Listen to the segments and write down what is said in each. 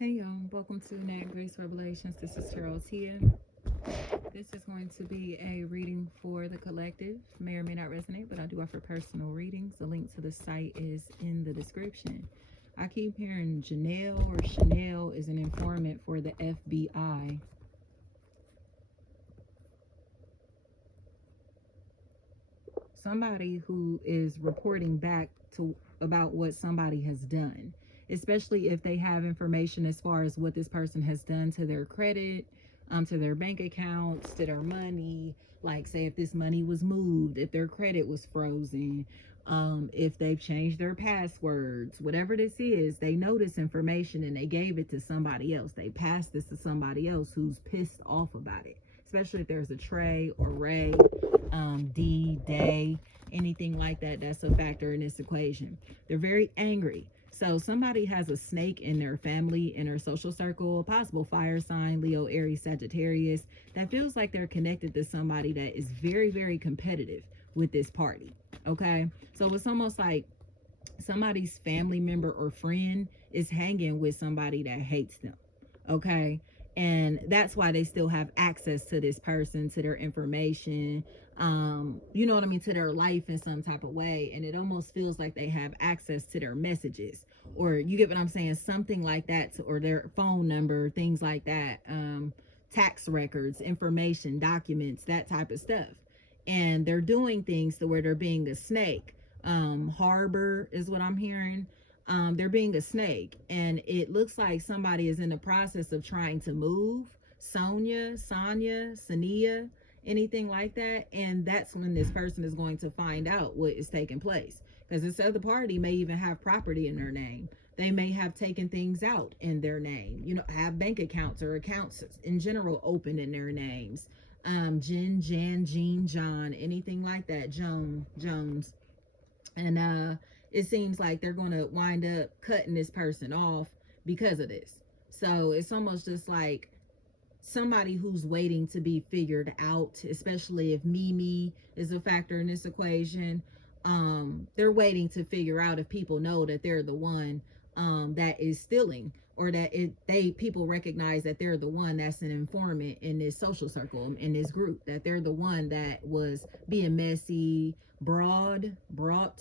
Hey y'all, welcome to Nat Grace Revelations. This is Charles here. This is going to be a reading for the collective. May or may not resonate, but I do offer personal readings. The link to the site is in the description. I keep hearing Janelle or Chanel is an informant for the FBI. Somebody who is reporting back to about what somebody has done, especially if they have information as far as what this person has done to their credit, to their bank accounts, to their money. Like, say, if this money was moved, if their credit was frozen, if they've changed their passwords, whatever this is, they know this information and they gave it to somebody else. They passed this to somebody else who's pissed off about it, especially if there's a Trey or Ray, D, Day, anything like that. That's a factor in this equation. They're very angry. So somebody has a snake in their family, in their social circle, a possible fire sign, Leo, Aries, Sagittarius, that feels like they're connected to somebody that is very, very competitive with this party. Okay. So it's almost like somebody's family member or friend is hanging with somebody that hates them. Okay. And that's why they still have access to this person, to their information, you know what I mean, to their life in some type of way. And it almost feels like they have access to their messages, or you get what I'm saying, something like that, or their phone number, things like that, tax records, information, documents, that type of stuff. And they're doing things to where they're being a snake. Harbor is what I'm hearing. They're being a snake, and it looks like somebody is in the process of trying to move. Sonia, Sania, anything like that. And that's when this person is going to find out what is taking place, because this other party may even have property in their name. They may have taken things out in their name, have bank accounts or accounts in general open in their names. Jen, Jan, Jean, John, anything like that. Jones. And it seems like they're going to wind up cutting this person off because of this. So it's almost just like somebody who's waiting to be figured out, especially if Mimi is a factor in this equation. They're waiting to figure out if people know that they're the one that is stealing, or that people recognize that they're the one that's an informant in this social circle, in this group, that they're the one that was being messy, broad. They're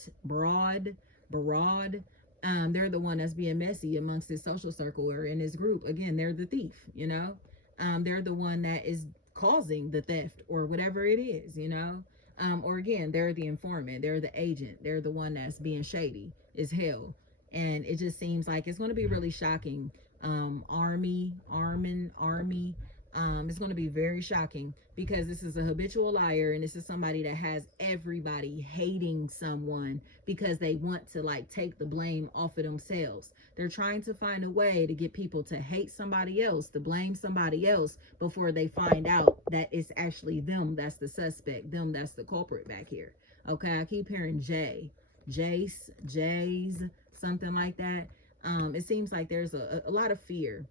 the one that's being messy amongst this social circle or in this group. Again, they're the thief. They're the one that is causing the theft or whatever it is. Or again, they're the informant, they're the agent, they're the one that's being shady as hell. And it just seems like it's going to be really shocking. Army, it's going to be very shocking, because this is a habitual liar, and this is somebody that has everybody hating someone because they want to like take the blame off of themselves. They're trying to find a way to get people to hate somebody else, to blame somebody else, before they find out that it's actually them that's the suspect, them that's the culprit back here. Okay, I keep hearing Jays, something like that. It seems like there's a lot of fear.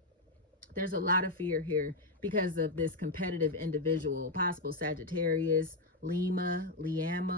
There's a lot of fear here because of this competitive individual, possible Sagittarius, Lima. It's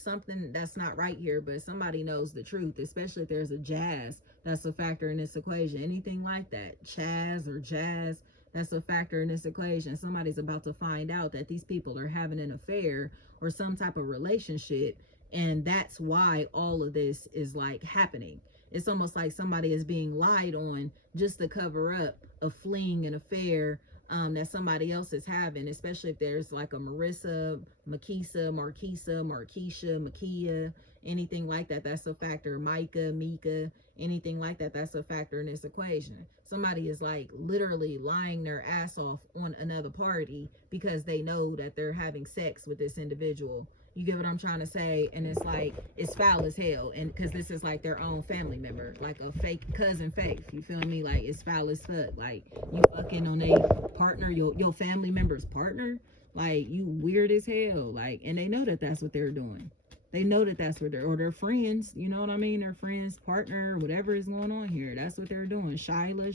something that's not right here, but somebody knows the truth, especially if there's a Jazz that's a factor in this equation. Anything like that, Chaz or Jazz, that's a factor in this equation. Somebody's about to find out that these people are having an affair or some type of relationship, and that's why all of this is like happening. It's almost like somebody is being lied on just to cover up a fling, an affair, that somebody else is having, especially if there's like a Marissa, Marquisa, Makia, anything like that. That's a factor. Mika, anything like that. That's a factor in this equation. Somebody is like literally lying their ass off on another party because they know that they're having sex with this individual. You get what I'm trying to say? And it's like, it's foul as hell. And because this is like their own family member, like a fake cousin Faith. You feel me? Like, it's foul as fuck. Like, you fucking on a partner, your family member's partner. Like, you weird as hell. Like, and they know that that's what they're doing. They know that that's what or their friends, you know what I mean? Their friends, partner, whatever is going on here. That's what they're doing. Shayla,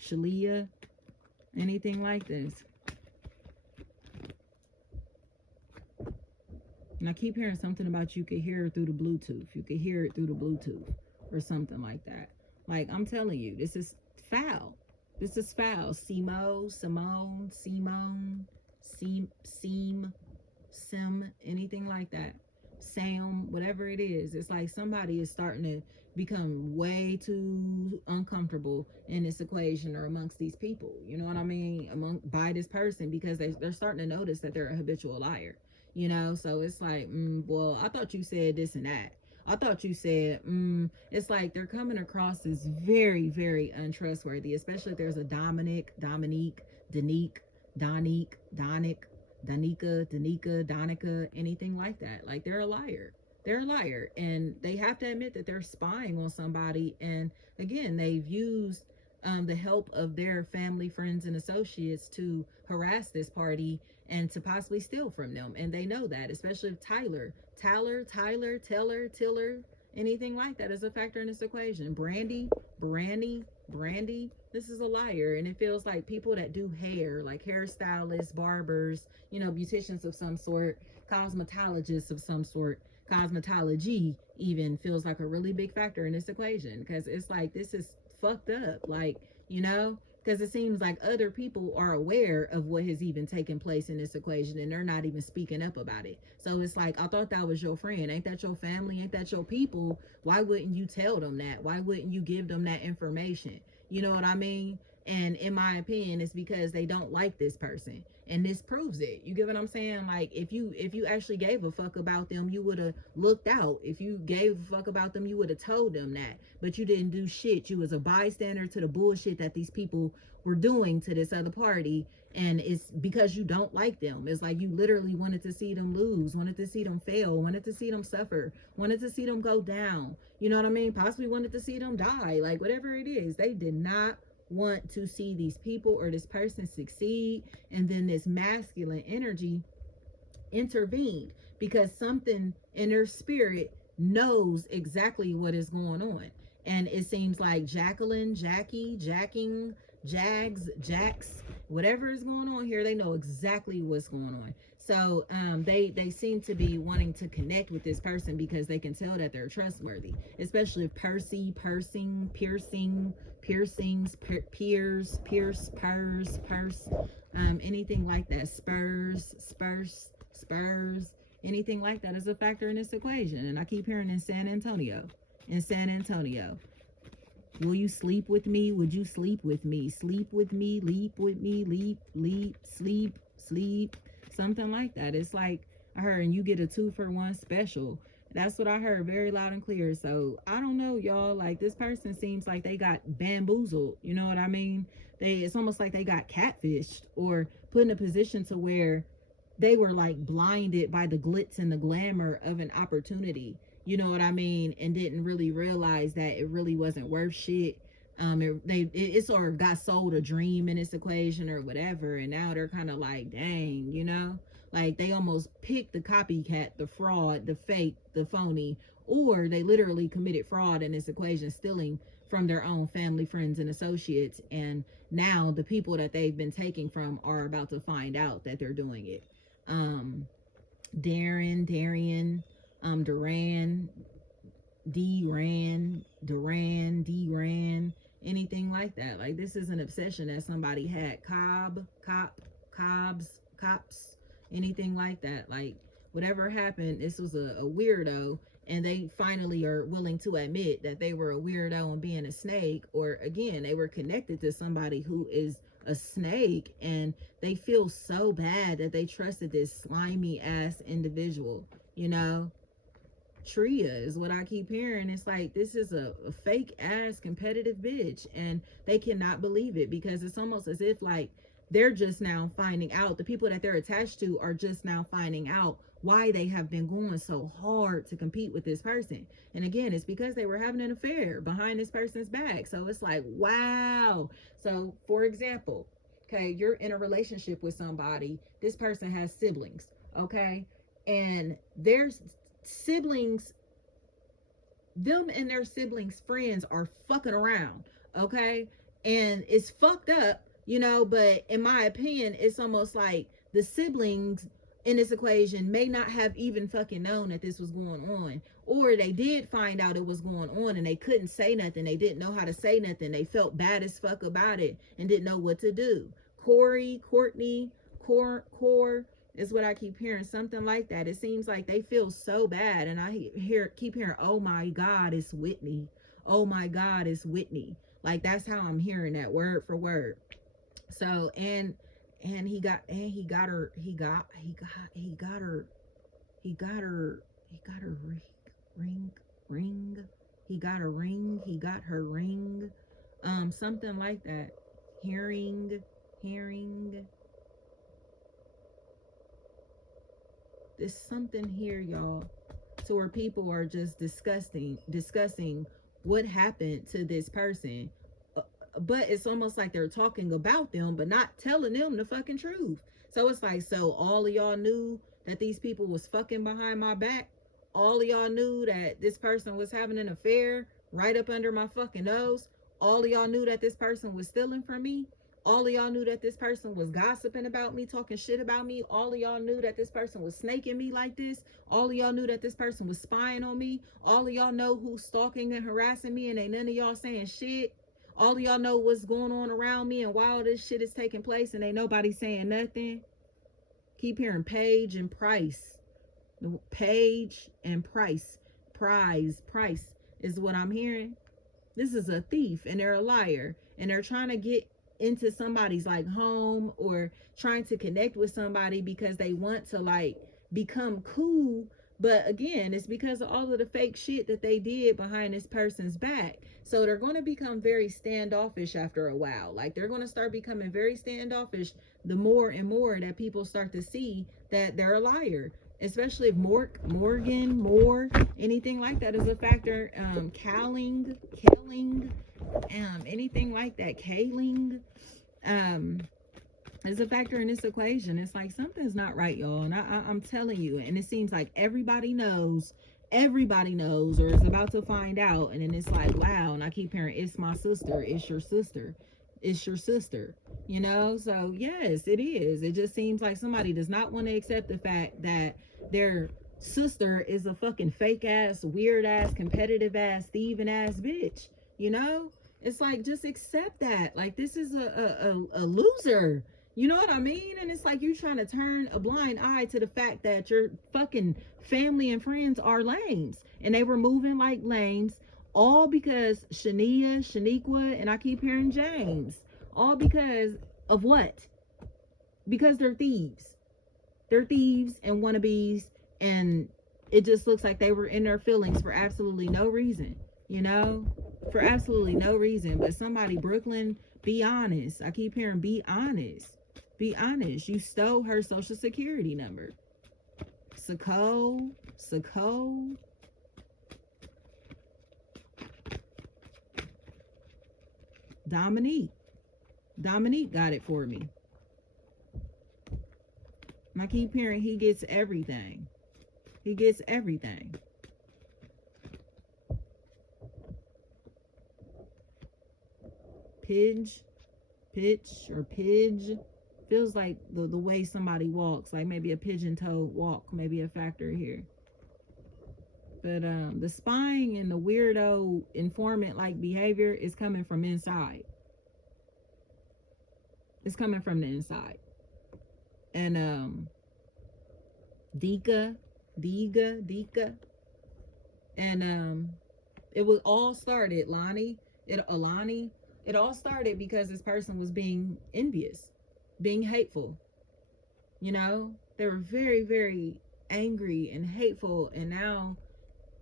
Shalia, anything like this. And I keep hearing something about you could hear it through the Bluetooth. You could hear it through the Bluetooth. or something like that. Like, I'm telling you, this is foul. This is foul. Simone, Sim, anything like that. Sam, whatever it is. It's like somebody is starting to become way too uncomfortable in this equation or amongst these people. You know what I mean? By this person, because they're starting to notice that they're a habitual liar. So it's like, well, I thought you said this and that. I thought you said, it's like they're coming across as very, very untrustworthy, especially if there's a Dominique, Donique, Donica, anything like that. Like, they're a liar. They're a liar. And they have to admit that they're spying on somebody. And again, they've used the help of their family, friends, and associates to harass this party and to possibly steal from them. And they know that, especially if Tiller, anything like that is a factor in this equation. Brandy, this is a liar. And it feels like people that do hair, like hairstylists, barbers, beauticians of some sort, cosmetologists of some sort, cosmetology even feels like a really big factor in this equation, because it's like, this is fucked up. Like, because it seems like other people are aware of what has even taken place in this equation, and they're not even speaking up about it. So it's like, I thought that was your friend. Ain't that your family? Ain't that your people? Why wouldn't you tell them that? Why wouldn't you give them that information? You know what I mean? And in my opinion, it's because they don't like this person. And this proves it. You get what I'm saying? Like, if you actually gave a fuck about them, you would have looked out. If you gave a fuck about them, you would have told them that. But you didn't do shit. You was a bystander to the bullshit that these people were doing to this other party. And it's because you don't like them. It's like you literally wanted to see them lose, wanted to see them fail, wanted to see them suffer, wanted to see them go down. You know what I mean? Possibly wanted to see them die. Like, whatever it is, they did not want to see these people or this person succeed. And then this masculine energy intervened because something in their spirit knows exactly what is going on. And it seems like Jacqueline, Jackie, Jacking, Jags, Jax, whatever is going on here, they know exactly what's going on. So they seem to be wanting to connect with this person because they can tell that they're trustworthy, especially if piercings, purse, anything like that, spurs, anything like that is a factor in this equation. And I keep hearing in San Antonio. Will you sleep with me? Would you sleep with me? Sleep with me, leap with me, leap, sleep. Something like that. It's like I heard, and you get a 2-for-1 special. That's what I heard very loud and clear. So I don't know, y'all. Like, this person seems like they got bamboozled. You know what I mean? It's almost like they got catfished or put in a position to where they were like blinded by the glitz and the glamour of an opportunity. You know what I mean? And didn't really realize that it really wasn't worth shit. It sort of got sold a dream in this equation or whatever, and now they're kind of like, dang, like they almost picked the copycat, the fraud, the fake, the phony, or they literally committed fraud in this equation, stealing from their own family, friends, and associates. And now the people that they've been taking from are about to find out that they're doing it. Darian, Duran, anything like that. Like, this is an obsession that somebody had. Cops, anything like that. Like, whatever happened, this was a weirdo, and they finally are willing to admit that they were a weirdo and being a snake, or again, they were connected to somebody who is a snake, and they feel so bad that they trusted this slimy ass individual. Tria is what I keep hearing. It's like, this is a fake ass competitive bitch, and they cannot believe it, because it's almost as if like they're just now finding out, the people that they're attached to are just now finding out why they have been going so hard to compete with this person. And again, it's because they were having an affair behind this person's back. So it's like, wow. So for example, okay, you're in a relationship with somebody, this person has siblings, okay, and there's siblings, them and their siblings friends are fucking around, okay, and it's fucked up, but in my opinion, it's almost like the siblings in this equation may not have even fucking known that this was going on, or they did find out it was going on and they couldn't say nothing. They didn't know how to say nothing. They felt bad as fuck about it and didn't know what to do. Corey, Courtney, Core is what I keep hearing, something like that. It seems like they feel so bad, and I keep hearing, oh my God, it's Whitney. Oh my God, it's Whitney. Like, that's how I'm hearing that word for word. So, and he got her ring. He got her ring. Something like that. Hearing. There's something here, y'all, to where people are just discussing what happened to this person. But it's almost like they're talking about them, but not telling them the fucking truth. So it's like, so all of y'all knew that these people was fucking behind my back. All of y'all knew that this person was having an affair right up under my fucking nose. All of y'all knew that this person was stealing from me. All of y'all knew that this person was gossiping about me, talking shit about me. All of y'all knew that this person was snaking me like this. All of y'all knew that this person was spying on me. All of y'all know who's stalking and harassing me, and ain't none of y'all saying shit. All of y'all know what's going on around me and why all this shit is taking place, and ain't nobody saying nothing. Keep hearing Page and Price. Page and Price. Price is what I'm hearing. This is a thief, and they're a liar, and they're trying to get into somebody's like home, or trying to connect with somebody because they want to like become cool. But again, it's because of all of the fake shit that they did behind this person's back. So they're going to become very standoffish after a while. Like, they're going to start becoming very standoffish the more and more that people start to see that they're a liar. Especially if Moore, anything like that is a factor. Killing, anything like that, Kaling, is a factor in this equation. It's like something's not right, y'all, and I'm telling you. And it seems like everybody knows, or is about to find out. And then it's like, wow. And I keep hearing, it's my sister, it's your sister, you know. So yes, it is. It just seems like somebody does not want to accept the fact that their sister is a fucking fake ass, weird ass, competitive ass, thieving ass bitch, you know. It's like, just accept that. Like, this is a loser. You know what I mean? And it's like, you're trying to turn a blind eye to the fact that your fucking family and friends are lames. And they were moving like lames, all because Shaniqua, and I keep hearing James. All because of what? Because they're thieves. They're thieves and wannabes. And it just looks like they were in their feelings for absolutely no reason. You know? For absolutely no reason. But somebody, Brooklyn, be honest. I keep hearing, be honest. Be honest. You stole her social security number. Sako. Dominique got it for me. And I keep hearing, he gets everything. Pitch, or pidge. Feels like the way somebody walks, like maybe a pigeon-toed walk, maybe a factor here. But the spying and the weirdo informant-like behavior is coming from inside. It's coming from the inside. And Dika. And it was all started, Alani. It all started because this person was being envious, being hateful. You know, they were very, very angry and hateful, and now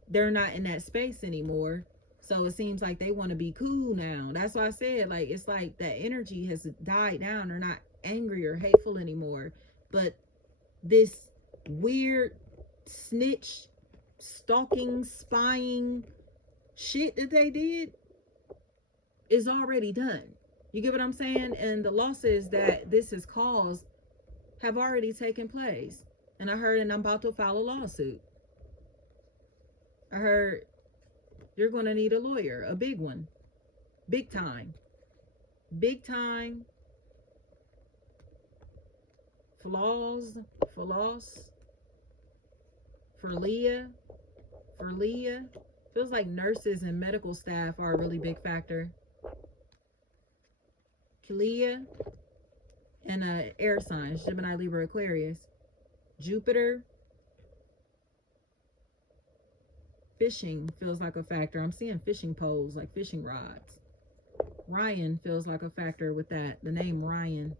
they're not in that space anymore. So it seems like they want to be cool now. That's why I said, like, it's like that energy has died down. They're not angry or hateful anymore. But this weird snitch, stalking, spying shit that they did is already done. You get what I'm saying? And the losses that this has caused have already taken place. And I heard, and I'm about to file a lawsuit. I heard you're going to need a lawyer, a big one, big time, flaws, for loss. For Leah. Feels like nurses and medical staff are a really big factor. Leah. And air signs, Gemini, Libra, Aquarius. Jupiter. Fishing feels like a factor. I'm seeing fishing poles, like fishing rods. Ryan feels like a factor with that. The name Ryan.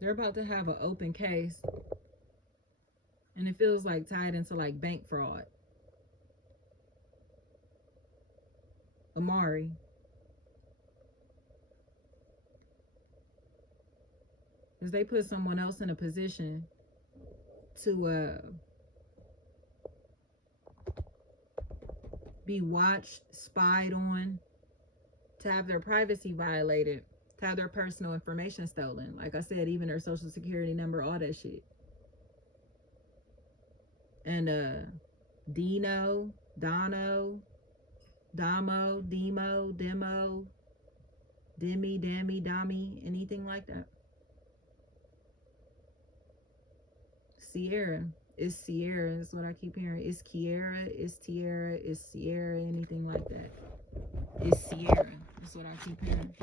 They're about to have an open case. And it feels like tied into like bank fraud. Amari. Because they put someone else in a position to be watched, spied on, to have their privacy violated, to have their personal information stolen. Like I said, even their social security number, all that shit. And Dino, Dono, Damo, Demo, Demo, Demi, Dammy, Dami, anything like that. Sierra. It's Sierra is what I keep hearing. It's Kiera, it's Tierra, it's Sierra, anything like that. It's Sierra. That's what I keep hearing.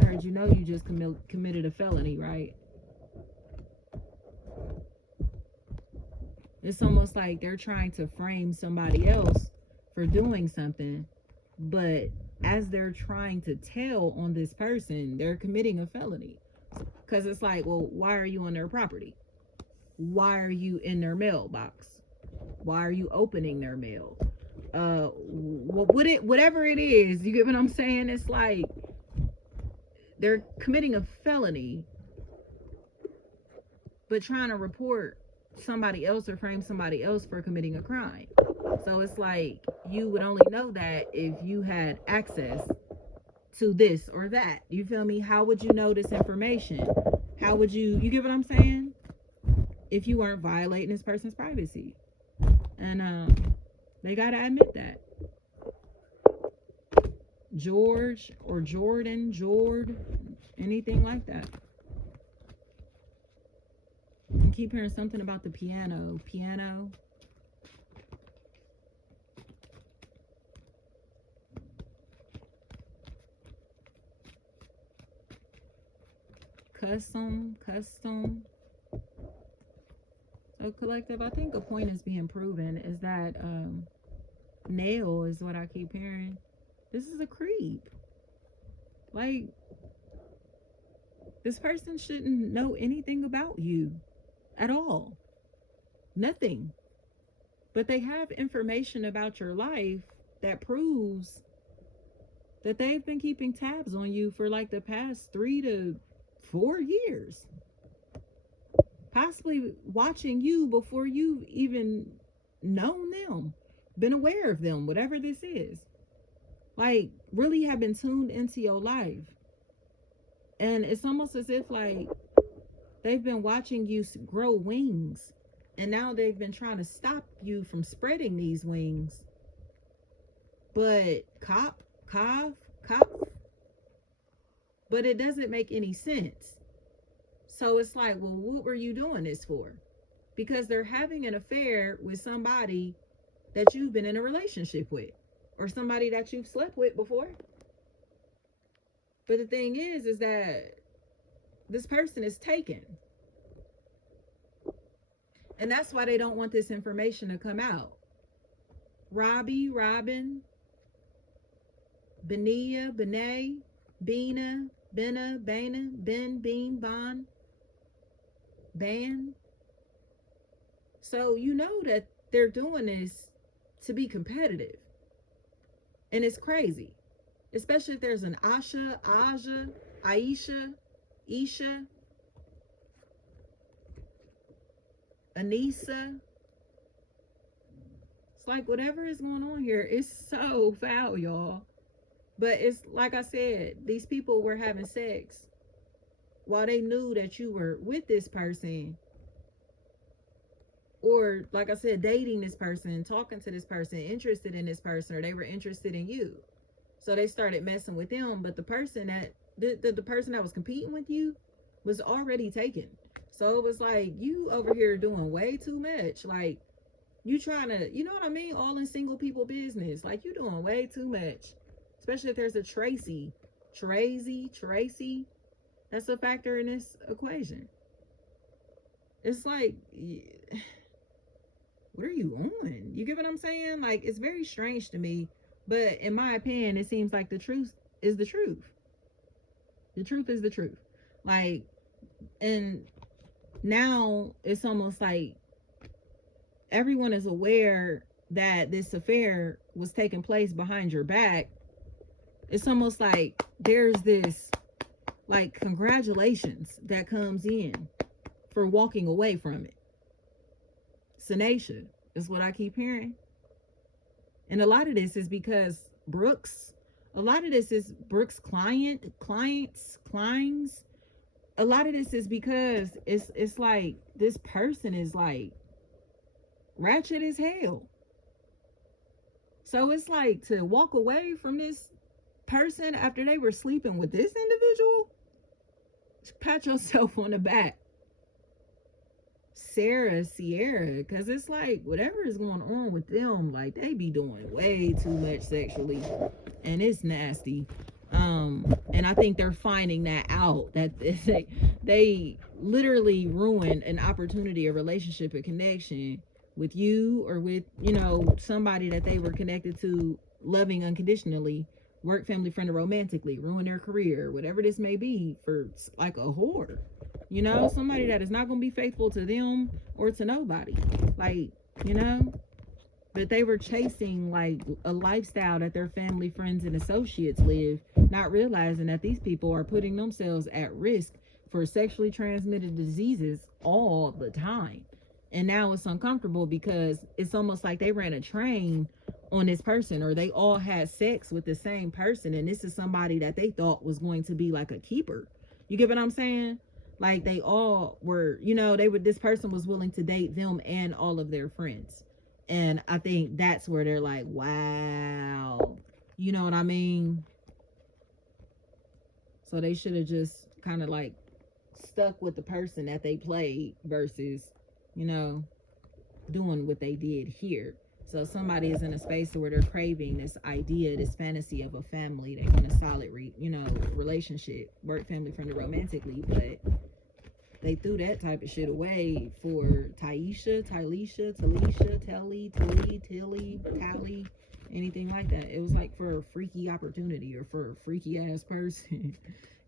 I heard you know you just committed a felony, right? It's almost like they're trying to frame somebody else for doing something, but as they're trying to tell on this person, they're committing a felony. Because it's like, well, why are you on their property? Why are you in their mailbox? Why are you opening their mail? Whatever it is, you get what I'm saying? It's like they're committing a felony, but trying to report somebody else or frame somebody else for committing a crime. So it's like you would only know that if you had access to this or that. You feel me? How would you know this information? How would you get what I'm saying? If you weren't violating this person's privacy. And they gotta admit that. George or Jordan, Jord, anything like that. I keep hearing something about the piano. Piano. Custom. So collective, I think a point is being proven is that nail is what I keep hearing. This is a creep. Like, this person shouldn't know anything about you at all. Nothing. But they have information about your life that proves that they've been keeping tabs on you for like the past 3 to 4 years. Possibly watching you before you've even known them, been aware of them, whatever this is. Like, really have been tuned into your life. And it's almost as if like they've been watching you grow wings, and now they've been trying to stop you from spreading these wings. But but it doesn't make any sense. So it's like, well, what were you doing this for? Because they're having an affair with somebody that you've been in a relationship with, or somebody that you've slept with before. But the thing is that this person is taken. And that's why they don't want this information to come out. Robbie, Robin, Benia, Benay, Bina, Bena, Bana, Ben, Bean, Bon, Ban. So you know that they're doing this to be competitive. And it's crazy. Especially if there's an Asha, Aja, Aisha, Isha, Anissa. It's like whatever is going on here is so foul, y'all. But it's like I said, these people were having sex while they knew that you were with this person, or like I said, dating this person, talking to this person, interested in this person, or they were interested in you. So they started messing with them. But the person that The person that was competing with you was already taken. So it was like, you over here doing way too much. Like, you trying to, you know what I mean? All in single people business. Like, you doing way too much. Especially if there's a Tracy, that's a factor in this equation. It's like, what are you on? You get what I'm saying? Like, it's very strange to me. But in my opinion, it seems like the truth is the truth. The truth is the truth. Like, and now it's almost like everyone is aware that this affair was taking place behind your back. It's almost like there's this, like, congratulations that comes in for walking away from it. Sinacia is what I keep hearing. And a lot of this is because a lot of this is Brooks' clients. A lot of this is because it's like this person is like ratchet as hell. So it's like, to walk away from this person after they were sleeping with this individual, pat yourself on the back, Sierra, because it's like whatever is going on with them, like, they be doing way too much sexually, and it's nasty. And I think they're finding that out, that they literally ruin an opportunity, a relationship, a connection with you, or with, you know, somebody that they were connected to, loving unconditionally, work, family, friend, or romantically, ruin their career, whatever this may be, for like a whore. You know, somebody that is not going to be faithful to them or to nobody. Like, you know, but they were chasing like a lifestyle that their family, friends, and associates live, not realizing that these people are putting themselves at risk for sexually transmitted diseases all the time. And now it's uncomfortable because it's almost like they ran a train on this person, or they all had sex with the same person, and this is somebody that they thought was going to be like a keeper. You get what I'm saying? Like, they all were, you know, this person was willing to date them and all of their friends. And I think that's where they're like, wow, you know what I mean? So they should have just kind of like stuck with the person that they played versus, you know, doing what they did here. So somebody is in a space where they're craving this idea, this fantasy of a family. They want a solid, relationship, work, family, friend, romantically, but they threw that type of shit away for Talisha, Tally, anything like that. It was like for a freaky opportunity or for a freaky ass person.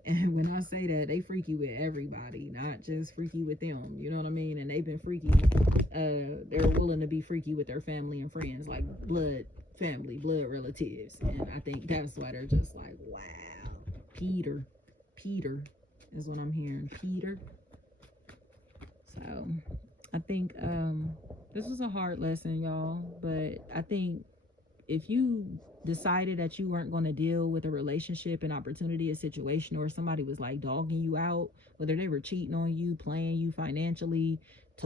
And when I say that, they freaky with everybody, not just freaky with them. You know what I mean? And they've been freaky. They're willing to be freaky with their family and friends, like blood relatives. And I think that's why they're just like, wow. Peter is what I'm hearing. Peter. So I think this was a hard lesson, y'all. But I think if you decided that you weren't going to deal with a relationship, an opportunity, a situation, or somebody was like dogging you out, whether they were cheating on you, playing you financially,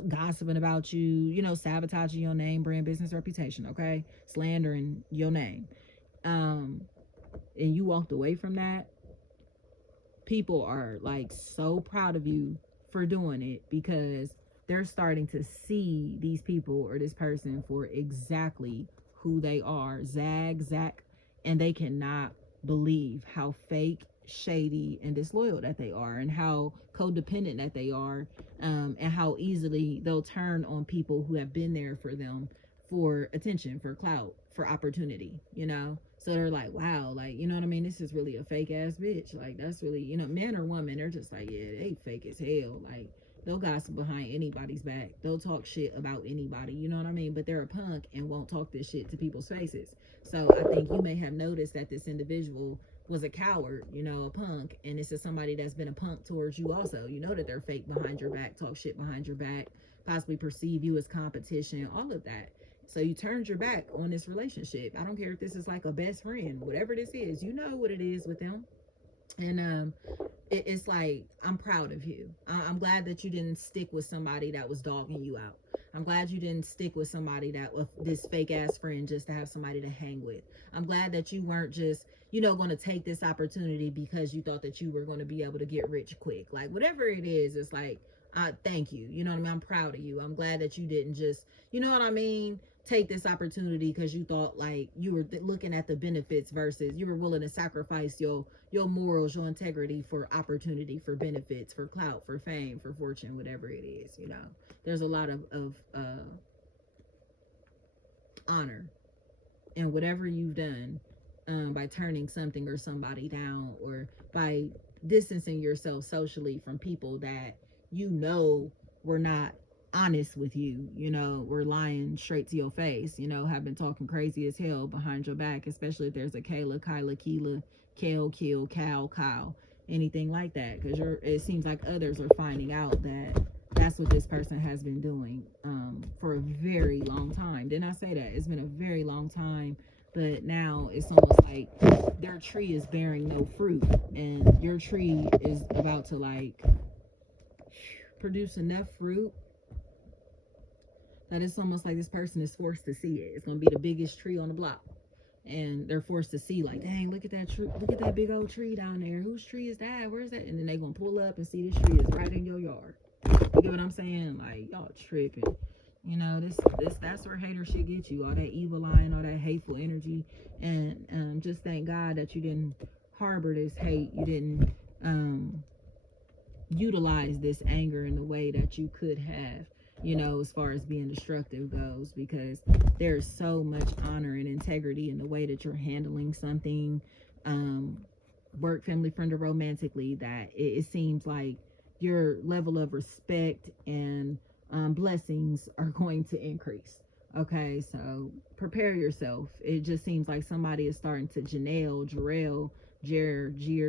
gossiping about you, you know, sabotaging your name, brand, business, reputation, okay, slandering your name, and you walked away from that, people are like so proud of you for doing it, because they're starting to see these people or this person for exactly who they are, Zach, and they cannot believe how fake, shady, and disloyal that they are, and how codependent that they are, and how easily they'll turn on people who have been there for them, for attention, for clout, for opportunity, you know. So they're like, wow, like, you know what I mean, this is really a fake ass bitch. Like, that's really, you know, man or woman, they're just like, yeah, they fake as hell. Like, they'll gossip behind anybody's back, they'll talk shit about anybody, you know what I mean, but they're a punk and won't talk this shit to people's faces. So I think you may have noticed that this individual was a coward, you know, a punk, and this is somebody that's been a punk towards you also. You know that they're fake behind your back, talk shit behind your back, possibly perceive you as competition, all of that. So you turned your back on this relationship. I don't care if this is like a best friend, whatever this is, you know what it is with them. And it's like, I'm proud of you. I'm glad that you didn't stick with somebody that was dogging you out. I'm glad you didn't stick with somebody that was this fake ass friend just to have somebody to hang with. I'm glad that you weren't just, going to take this opportunity because you thought that you were going to be able to get rich quick. Like, whatever it is, it's like, thank you. You know what I mean? I'm proud of you. I'm glad that you didn't just, you know what I mean? Take this opportunity because you thought like you were looking at the benefits versus you were willing to sacrifice your morals, your integrity for opportunity, for benefits, for clout, for fame, for fortune, whatever it is. There's a lot of honor in whatever you've done, by turning something or somebody down, or by distancing yourself socially from people that were not honest with you, were lying straight to your face, have been talking crazy as hell behind your back, especially if there's a Kayla, Kyla, Keela, Kale, Kill, Cal, Kyle, anything like that, because it seems like others are finding out that that's what this person has been doing, for a very long time. Didn't I say that? It's been a very long time, but now it's almost like their tree is bearing no fruit, and your tree is about to like produce enough fruit that it's almost like this person is forced to see it. It's going to be the biggest tree on the block. And they're forced to see, like, dang, look at that tree, look at that big old tree down there. Whose tree is that? Where's that? And then they're going to pull up and see this tree is right in your yard. You get what I'm saying? Like, y'all tripping. That's where hater shit gets you. All that evil lying, all that hateful energy. And just thank God that you didn't harbor this hate. You didn't utilize this anger in the way that you could have, as far as being destructive goes, because there's so much honor and integrity in the way that you're handling something, work, family, friend, or romantically, that it seems like your level of respect and blessings are going to increase. Okay, so prepare yourself. It just seems like somebody is starting to Jarrell,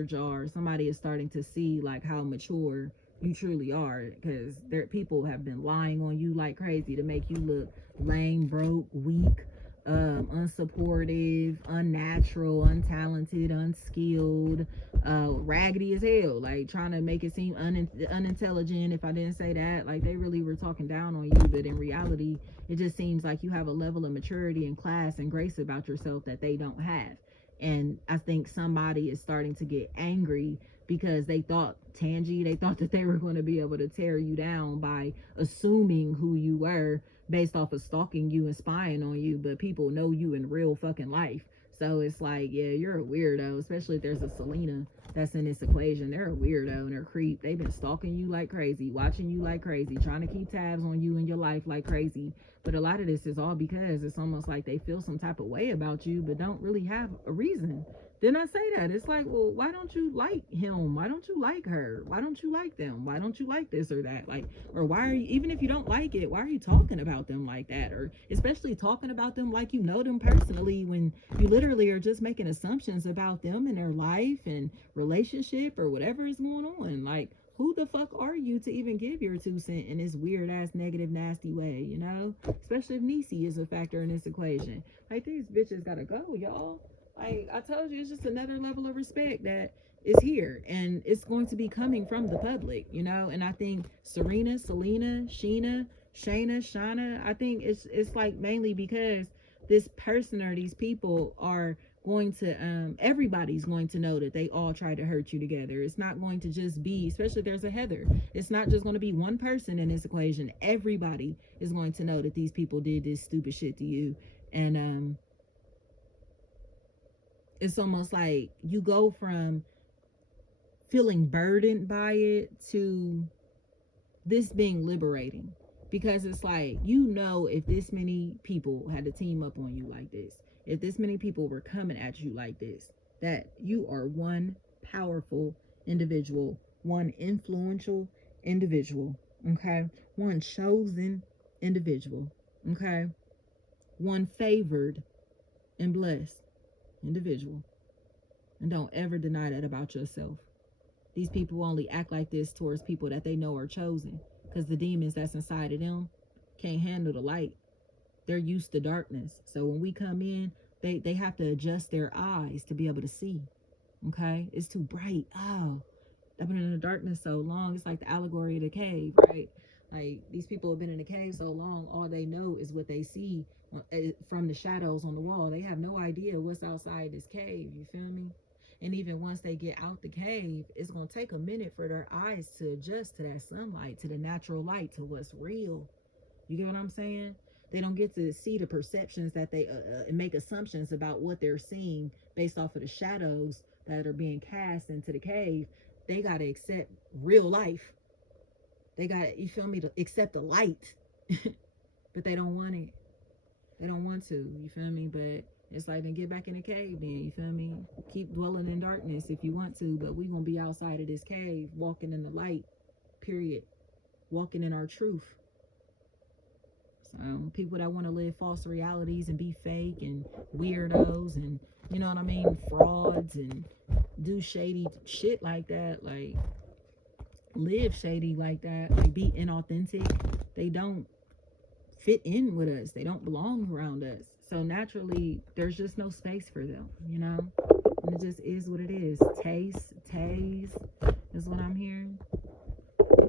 Jar, somebody is starting to see like how mature you truly are, because people have been lying on you like crazy to make you look lame, broke, weak, unsupportive, unnatural, untalented, unskilled, raggedy as hell, like trying to make it seem unintelligent. If I didn't say that, like they really were talking down on you, but in reality it just seems like you have a level of maturity and class and grace about yourself that they don't have. And I think somebody is starting to get angry because they thought they thought that they were going to be able to tear you down by assuming who you were based off of stalking you and spying on you, but people know you in real fucking life. So it's like, yeah, you're a weirdo, especially if there's a Selena that's in this equation. They're a weirdo and they're a creep. They've been stalking you like crazy, watching you like crazy, trying to keep tabs on you and your life like crazy. But a lot of this is all because it's almost like they feel some type of way about you, but don't really have a reason. Then I say that it's like, well, why don't you like him? Why don't you like her? Why don't you like them? Why don't you like this or that? Like, or why are you, even if you don't like it, why are you talking about them like that? Or especially talking about them like you know them personally, when you literally are just making assumptions about them and their life and relationship or whatever is going on. Like, who the fuck are you to even give your 2 cents in this weird ass negative nasty way, especially if Niecy is a factor in this equation. Like, these bitches gotta go, y'all. Like I told you, it's just another level of respect that is here, and it's going to be coming from the public, And I think Serena, Selena, Sheena, Shayna, Shauna, I think it's like mainly because this person or these people are going to everybody's going to know that they all tried to hurt you together. It's not going to just be, especially if there's a Heather, it's not just going to be one person in this equation. Everybody is going to know that these people did this stupid shit to you. And it's almost like you go from feeling burdened by it to this being liberating, because it's like, if this many people had to team up on you like this, if this many people were coming at you like this, that you are one powerful individual, one influential individual, okay, one chosen individual, okay, one favored and blessed individual. And don't ever deny that about yourself. These people only act like this towards people that they know are chosen, because the demons that's inside of them can't handle the light. They're used to darkness. So when we come in, they have to adjust their eyes to be able to see. Okay, it's too bright. Oh, I've been in the darkness so long. It's like the allegory of the cave, right? Like these people have been in the cave so long, all they know is what they see from the shadows on the wall. They have no idea what's outside this cave. You feel me? And even once they get out the cave, it's gonna take a minute for their eyes to adjust to that sunlight, to the natural light, to what's real. You get what I'm saying? They don't get to see the perceptions that they make assumptions about what they're seeing based off of the shadows that are being cast into the cave. They got to accept real life. They got, you feel me, to accept the light, but they don't want it. They don't want to, you feel me? But it's like, then get back in the cave then, you feel me? Keep dwelling in darkness if you want to, but we going to be outside of this cave, walking in the light, period. Walking in our truth. People that want to live false realities and be fake and weirdos and, you know what I mean, frauds and do shady shit like that, like live shady like that, like be inauthentic. They don't fit in with us. They don't belong around us. So naturally, there's just no space for them, you know? And it just is what it is. Tase is what I'm hearing.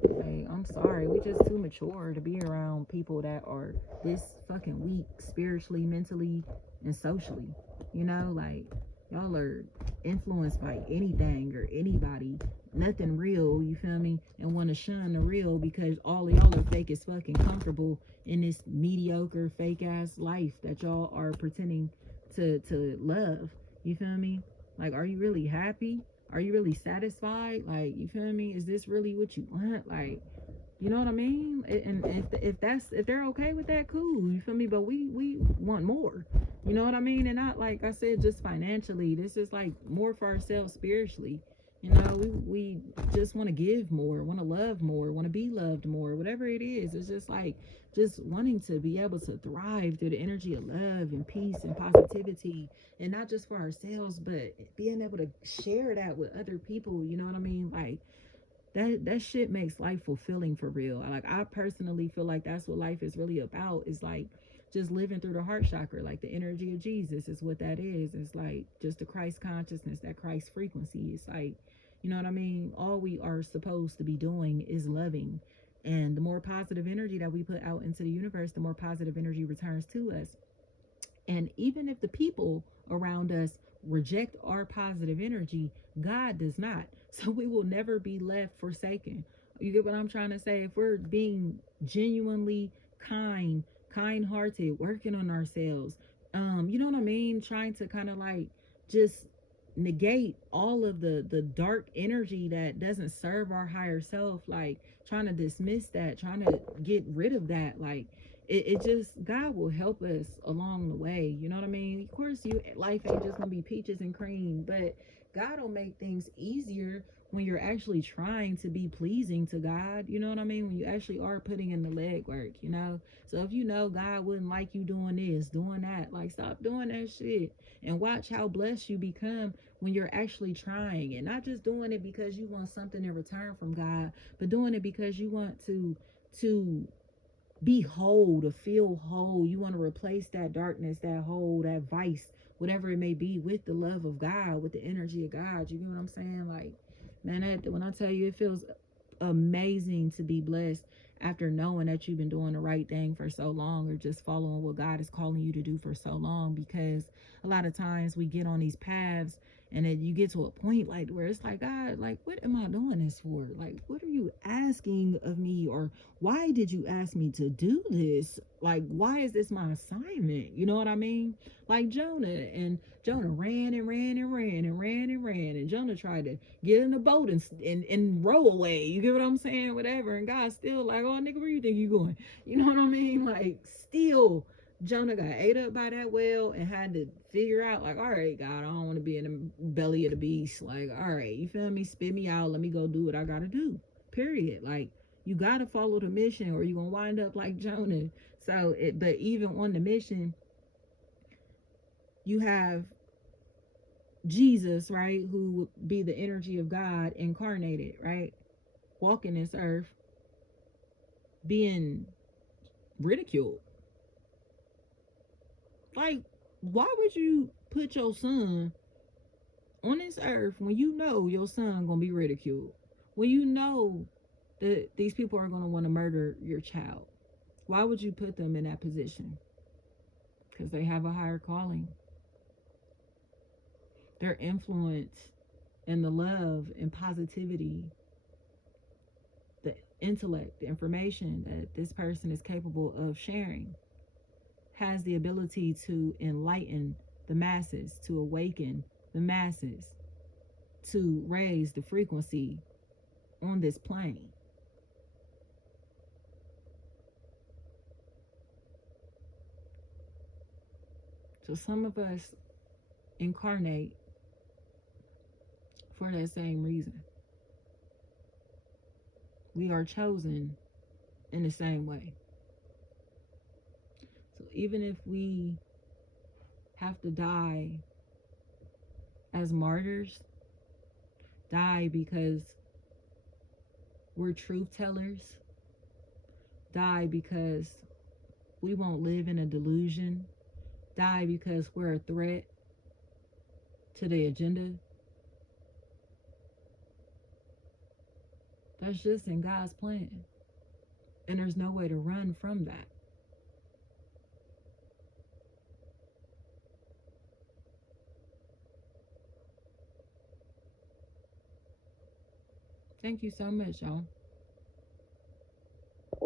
Like, I'm sorry, we just too mature to be around people that are this fucking weak spiritually, mentally, and socially. You know, like y'all are influenced by anything or anybody, nothing real, you feel me? And want to shun the real because all of y'all are fake as fucking comfortable in this mediocre, fake ass life that y'all are pretending to love. You feel me? Like, are you really happy? Are you really satisfied? Like, you feel me? Is this really what you want? Like, you know what I mean? And if they're okay with that, cool. You feel me? But we want more. You know what I mean? And not, like I said, just financially. This is like more for ourselves spiritually. You know, we just want to give more, want to love more, want to be loved more, whatever it is. It's just like just wanting to be able to thrive through the energy of love and peace and positivity, and not just for ourselves, but being able to share that with other people. You know what I mean? Like that shit makes life fulfilling for real. Like, I personally feel like that's what life is really about, is like just living through the heart chakra, like the energy of Jesus is what that is. It's like just the Christ consciousness, that Christ frequency. It's like, you know what I mean? All we are supposed to be doing is loving. And the more positive energy that we put out into the universe, the more positive energy returns to us. And even if the people around us reject our positive energy, God does not. So we will never be left forsaken. You get what I'm trying to say? If we're being genuinely kind-hearted, working on ourselves, you know what I mean? Trying to kind of like just negate all of the dark energy that doesn't serve our higher self, like trying to dismiss that, trying to get rid of that, like it just, God will help us along the way. You know what I mean? Of course, life ain't just gonna be peaches and cream, but God will make things easier when you're actually trying to be pleasing to God. You know what I mean? When you actually are putting in the legwork, you know? So if you know God wouldn't like you doing this, doing that, like, stop doing that shit and watch how blessed you become when you're actually trying, and not just doing it because you want something in return from God, but doing it because you want to be whole, to feel whole. You want to replace that darkness, that hole, that vice, whatever it may be, with the love of God, with the energy of God. You know what I'm saying? Like, man, when I tell you, it feels amazing to be blessed after knowing that you've been doing the right thing for so long, or just following what God is calling you to do for so long. Because a lot of times we get on these paths and then you get to a point like where it's like, God, like, what am I doing this for? Like, what are you asking of me? Or why did you ask me to do this? Like, why is this my assignment? You know what I mean? Like Jonah, and Jonah ran and ran and ran and ran and ran, and Jonah tried to get in the boat and row away. You get what I'm saying? Whatever. And God's still like, oh, nigga, where you think you going? You know what I mean? Like, still, Jonah got ate up by that whale and had to figure out, like, all right, God, I don't want to be in the belly of the beast. Like, all right, you feel me? Spit me out. Let me go do what I got to do. Period. Like, you got to follow the mission or you're going to wind up like Jonah. But even on the mission, you have Jesus, right? Who would be the energy of God incarnated, right? Walking this earth, being ridiculed. Like, why would you put your son on this earth, when you know your son gonna be ridiculed, when you know that these people are gonna want to murder your child, why would you put them in that position? Because they have a higher calling. Their influence and the love and positivity, the intellect, the information that this person is capable of sharing has the ability to enlighten the masses, to awaken the masses, to raise the frequency on this plane. So some of us incarnate for that same reason. We are chosen in the same way. So even if we have to die as martyrs, die because we're truth tellers, die because we won't live in a delusion, die because we're a threat to the agenda, that's just in God's plan. And there's no way to run from that. Thank you so much, y'all.